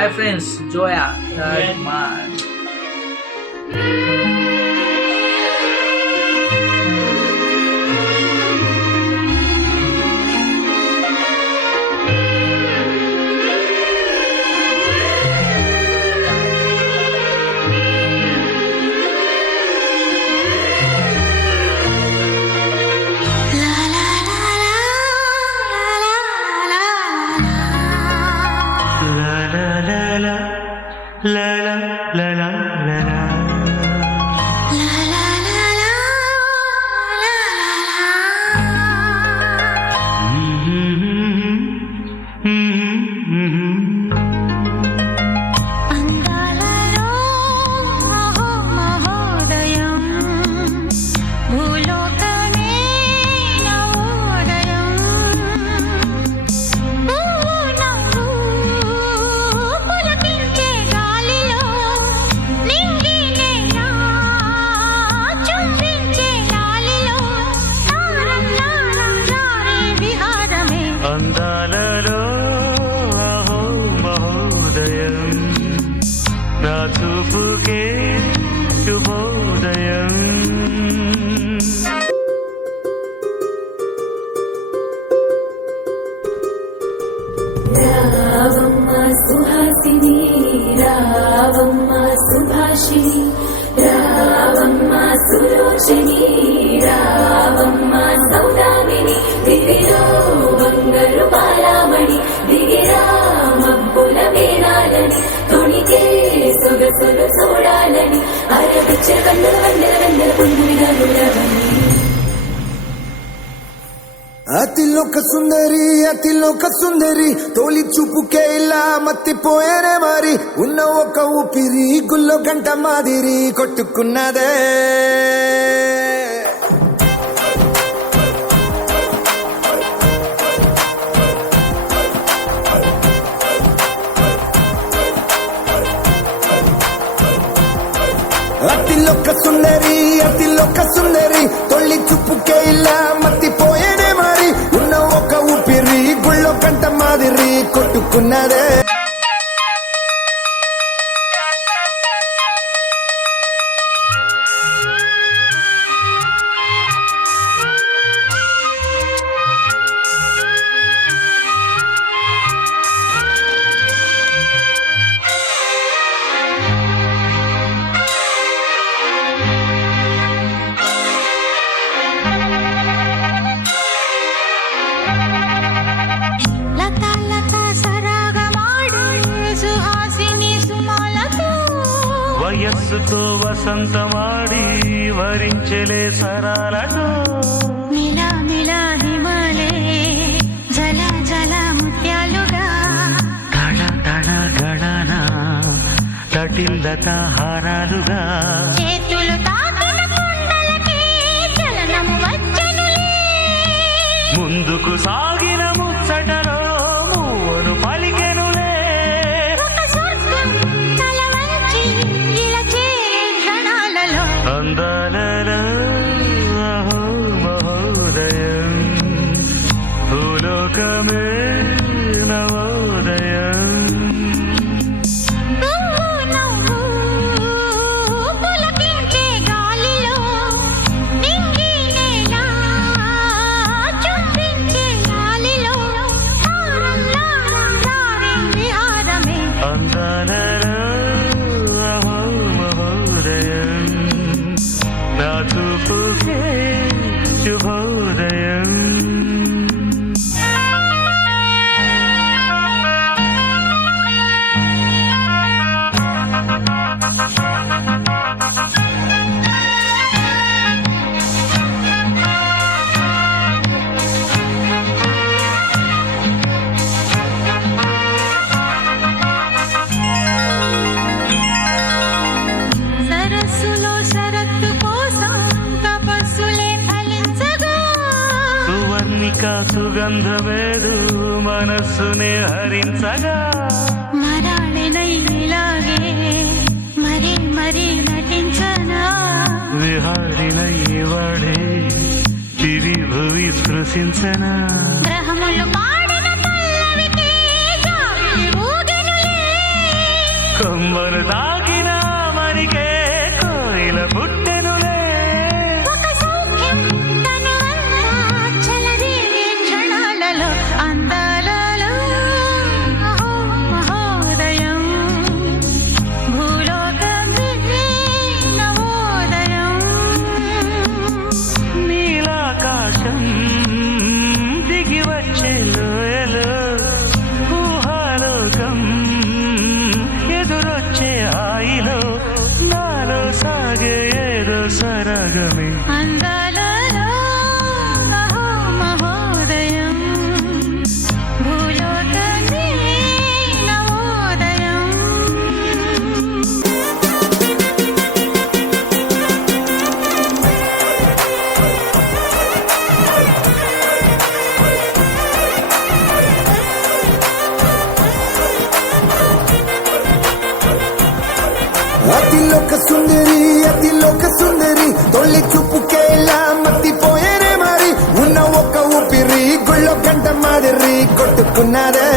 Hi friends, Joya, third man. La la la la la la. La la la la la అందాలలో మహోదయం భూలోకమే నవోదయం నవ్వు పులకించే గాలిలో నింగి నేల చుంబించే గాలిలో తారల్లారే విహారమే అందాలలో అహో మహోదయం నా చూపుకే శుభోదయం రావమ్మ సుహాసిని రావమ్మ సుభాషిణి రావమ్మ సులోచని రావమ్మ సౌదామిని దివిలో బంగారు బాలామణి దిగిరా మబ్బుల మేనాలని తొణికే సొగసులు చూడాలని అరవిచ్చే వందల వందల వందల పుంగుడిగా గురవని అతిలోక సుందరి తోలి చూపుకే ఇలా మత్తిపోయేనే మరి ఉన్న ఒక ఊపిరి గుల్లో గంట మాదిరి కొట్టుకున్నదే అతిలోక సుందరి తొలి చూపుకే ఇలా మత్తిపోయేనే మరి ఉన్న ఒక ఊపిరి గుళ్ళో గంట మాదిరి కొట్టుకున్నదే వయస్సుతో వసంతమాడి వరించలే సరాలతో మిలా మిలా హిమాలే జల జల ముత్యాలుగా తడ తడ గడన తటిల్లత హారాలుగా చేతులు తాకిన కుండలకే చలనము వచ్చనులే ముందుకు సాగిన ముచ్చటలో మూవను పలికెనులే ఒక స్వర్గం తల వంచి ఇలా చేరే క్షణాలలో అందాలలో అహో మహోదయం భూలోకమే నవోదయం నవ్వు పులకించే గాలిలో నింగి నేల చుంబించే గాలిలో తారల్లారే విహారమే అందాలలో అహో మహోదయం నా చూపుకే శుభోదయం సరస్సులో శరత్తు కోసం తపస్సులే ఫలించగా సువర్ణిక సుగంధమేదు మనస్సునే హరించగా మరాళినై ఇలాగే మరీ మరీ నటించనా విహారినై వాడే దివి భువి స్పృశించనా గ్రహములు పాడిన పల్లవికి జాబిలి ఊగెనులే కొమ్మను తాకిన మరికే కోయిల పుట్టెనులే. ఒక సౌఖ్యం తనువంతా చెలరేగే క్షణాలలో అందాలలో అహో మహోదయం భూలోకమే నవోదయం. నీలాకాశం దిగి వచ్చే లోయలో ఊహాలోకం ఎదురొచ్చే హాయిలో నాలో సాగే ఏదో సరగమే. అందాలలో అహో మహోదయం భూలోకమే నవోదయం. అతిలోక సుందరి తొలి చూపుకేలా మత్తిపోయేనే మరి ఉన్న ఒక్క ఊపిరి గుళ్ళో గంట మాదిరి కొట్టుకున్నారే.